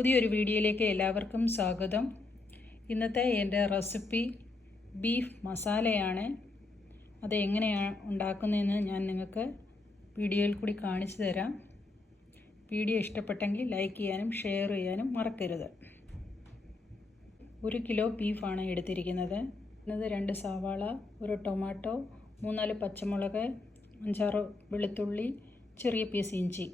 പുതിയൊരു വീഡിയോയിലേക്ക് എല്ലാവർക്കും സ്വാഗതം. ഇന്നത്തെ എൻ്റെ റെസിപ്പി ബീഫ് മസാലയാണ്. അത് എങ്ങനെയാണ് ഉണ്ടാക്കുന്നതെന്ന് ഞാൻ നിങ്ങൾക്ക് വീഡിയോയിൽ കൂടി കാണിച്ചു തരാം. വീഡിയോ ഇഷ്ടപ്പെട്ടെങ്കിൽ ലൈക്ക് ചെയ്യാനും ഷെയർ ചെയ്യാനും മറക്കരുത്. 1 കിലോ ബീഫാണ് എടുത്തിരിക്കുന്നത്. 2 സവാള, 1 ടൊമാറ്റോ, 3-4 പച്ചമുളക്, 5-6 വെളുത്തുള്ളി, ചെറിയ പീസ് ഇഞ്ചി.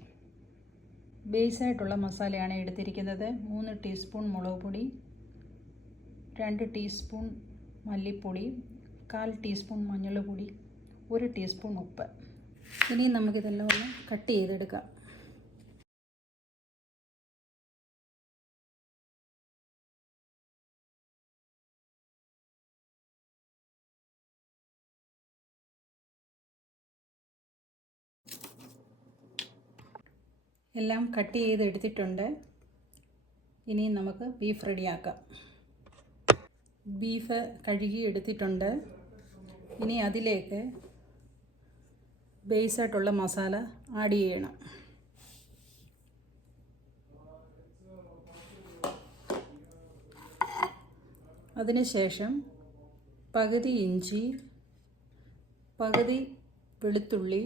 ബേസായിട്ടുള്ള മസാലയാണ് എടുത്തിരിക്കുന്നത്. 3 ടീസ്പൂൺ മുളക് പൊടി, 2 ടീസ്പൂൺ മല്ലിപ്പൊടി, 1/4 ടീസ്പൂൺ മഞ്ഞൾപ്പൊടി, 1 ടീസ്പൂൺ ഉപ്പ്. ഇനി നമുക്കിതെല്ലാം ഒന്ന് കട്ട് ചെയ്തെടുക്കാം. എല്ലാം കട്ട് ചെയ്തെടുത്തിട്ടുണ്ട്. ഇനി നമുക്ക് ബീഫ് റെഡിയാക്കാം. ബീഫ് കഴുകി എടുത്തിട്ടുണ്ട്. ഇനി അതിലേക്ക് ബേസായിട്ടുള്ള മസാല ആഡ് ചെയ്യണം. അതിനുശേഷം പകുതി ഇഞ്ചി, പകുതി വെളുത്തുള്ളി,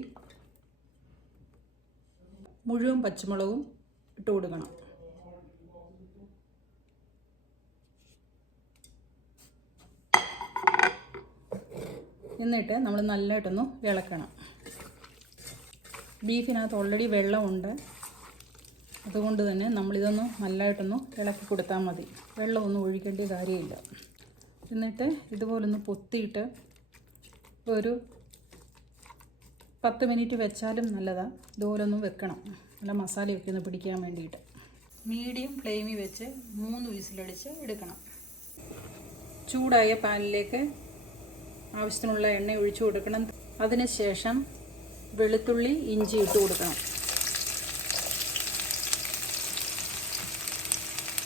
മുഴുവൻ പച്ചമുളകും ഇട്ട് കൊടുക്കണം. എന്നിട്ട് നമ്മൾ നല്ലതായിട്ടൊന്ന് ഇളക്കണം. ബീഫിനകത്ത് ഓൾറെഡി വെള്ളമുണ്ട്, അതുകൊണ്ട് തന്നെ നമ്മളിതൊന്ന് നല്ലതായിട്ടൊന്ന് ഇളക്കി കൊടുത്താൽ മതി. വെള്ളമൊന്നും ഒഴിക്കേണ്ട കാര്യമില്ല. എന്നിട്ട് ഇതുപോലൊന്ന് പൊത്തിയിട്ട് ഒരു 10 മിനിറ്റ് വെച്ചാലും നല്ലതാണ്. ഇതുപോലൊന്ന് വെക്കണം, നല്ല മസാലയൊക്കെ ഒന്ന് പിടിക്കാൻ വേണ്ടിയിട്ട്. മീഡിയം ഫ്ലെയിമിൽ വെച്ച് 3 വിസിലടിച്ച് എടുക്കണം. ചൂടായ പാനിലേക്ക് ആവശ്യത്തിനുള്ള എണ്ണ ഒഴിച്ചു കൊടുക്കണം. അതിനുശേഷം വെളുത്തുള്ളി, ഇഞ്ചി ഇട്ട് കൊടുക്കണം.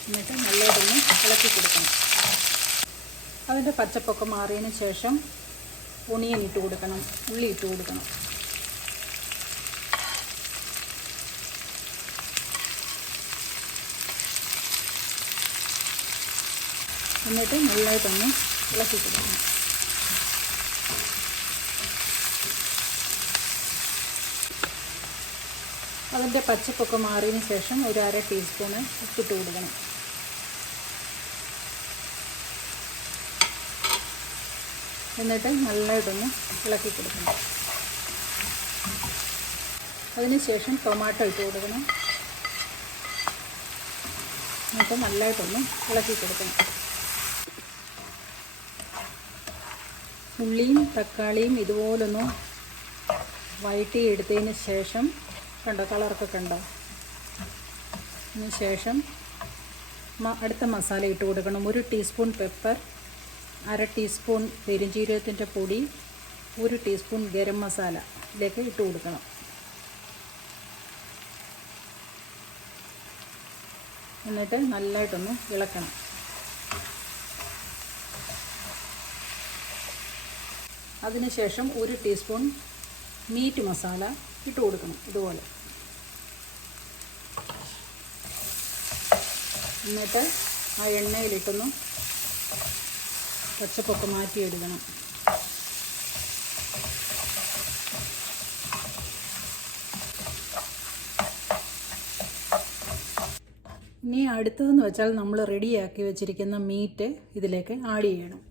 എന്നിട്ട് നല്ലതൊന്ന് ഇളക്കി കൊടുക്കണം. അതിൻ്റെ പച്ചപ്പൊക്കെ മാറിയതിന് ശേഷം ഒണിയൻ ഇട്ട് കൊടുക്കണം, ഉള്ളി ഇട്ട് കൊടുക്കണം. എന്നിട്ട് നല്ലതായിട്ടൊന്ന് ഇളക്കി കൊടുക്കണം. അതിൻ്റെ പച്ചപ്പൊക്കെ മാറിയതിന് ശേഷം ഒരു 1/2 ടീസ്പൂണ് ഉപ്പിട്ട് കൊടുക്കണം. എന്നിട്ട് നല്ലതായിട്ടൊന്ന് ഇളക്കി കൊടുക്കണം. അതിനുശേഷം ടൊമാറ്റോ ഇട്ട് കൊടുക്കണം. എന്നിട്ട് നല്ലതായിട്ടൊന്ന് ഇളക്കി കൊടുക്കണം. ഉള്ളിയും തക്കാളിയും ഇതുപോലൊന്ന് വഴറ്റി എടുത്തതിന് ശേഷം കണ്ടോ, കളറൊക്കെ കണ്ടോ. അതിന് ശേഷം അടുത്ത മസാല ഇട്ട് കൊടുക്കണം. 1 ടീസ്പൂൺ പെപ്പർ, 1/2 ടീസ്പൂൺ പെരുംജീരകത്തിൻ്റെ പൊടി, 1 ടീസ്പൂൺ ഗരം മസാല ഇതിലേക്ക് ഇട്ട് കൊടുക്കണം. എന്നിട്ട് നല്ലതായിട്ടൊന്ന് ഇളക്കണം. അതിനുശേഷം 1 ടീസ്പൂൺ മീറ്റ് മസാല ഇട്ട് കൊടുക്കണം ഇതുപോലെ. എന്നിട്ട് ആ എണ്ണയിലിട്ടൊന്ന് പച്ചപ്പൊക്കെ മാറ്റിയെടുക്കണം. ഇനി അടുത്തതെന്ന് വെച്ചാൽ നമ്മൾ റെഡിയാക്കി വെച്ചിരിക്കുന്ന മീറ്റ് ഇതിലേക്ക് ആഡ് ചെയ്യണം.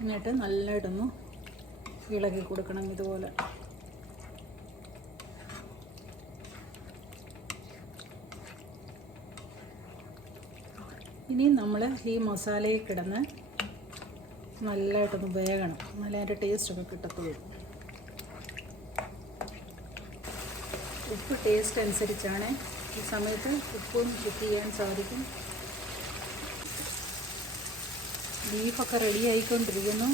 എന്നിട്ട് നല്ലതായിട്ടൊന്ന് ഇളക്കി കൊടുക്കണം ഇതുപോലെ. ഇനി നമ്മൾ ഈ മസാലയിൽ കിടന്ന് നല്ലതായിട്ടൊന്ന് വേകണം, നല്ല അതിൻ്റെ ടേസ്റ്റൊക്കെ കിട്ടത്തുള്ളൂ. ഉപ്പ് ടേസ്റ്റ് അനുസരിച്ചാണ്. ഈ സമയത്ത് ഉപ്പും ചെക്ക് ചെയ്യാൻ സാധിക്കും. ബീഫൊക്കെ റെഡി ആയിക്കൊണ്ടിരിക്കുന്നു,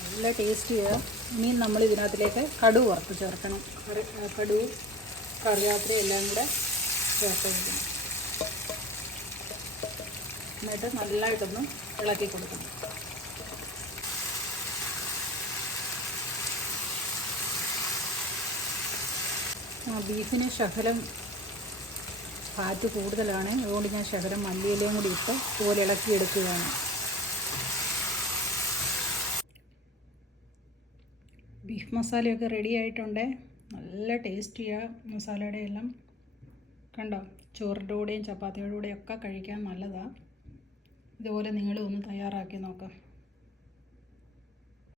നല്ല ടേസ്റ്റിയാണ്. ഇനി നമ്മൾ ഇതിനകത്തിലേക്ക് കടുക് വറുത്ത് ചേർക്കണം. കടുക്, കറിവേപ്പില എല്ലാം കൂടെ ചേർത്തിരിക്കണം. എന്നിട്ട് നല്ലതായിട്ടൊന്ന് ഇളക്കി കൊടുക്കണം. ബീഫിന് ശകലം ഫാറ്റ് കൂടുതലാണ്, അതുകൊണ്ട് ഞാൻ ശകലം മല്ലിയിലയും കൂടി ഇട്ട് ഇതുപോലെ ഇളക്കിയെടുക്കുകയാണ്. ബീഫ് മസാലയൊക്കെ റെഡി ആയിട്ടുണ്ട്. നല്ല ടേസ്റ്റിയാണ് മസാലയുടെ എല്ലാം. കണ്ടോ, ചോറിൻ്റെ കൂടെയും ചപ്പാത്തിയുടെ കൂടെയും ഒക്കെ കഴിക്കാൻ നല്ലതാണ്. ഇതുപോലെ നിങ്ങളും ഒന്ന് തയ്യാറാക്കി നോക്കാം.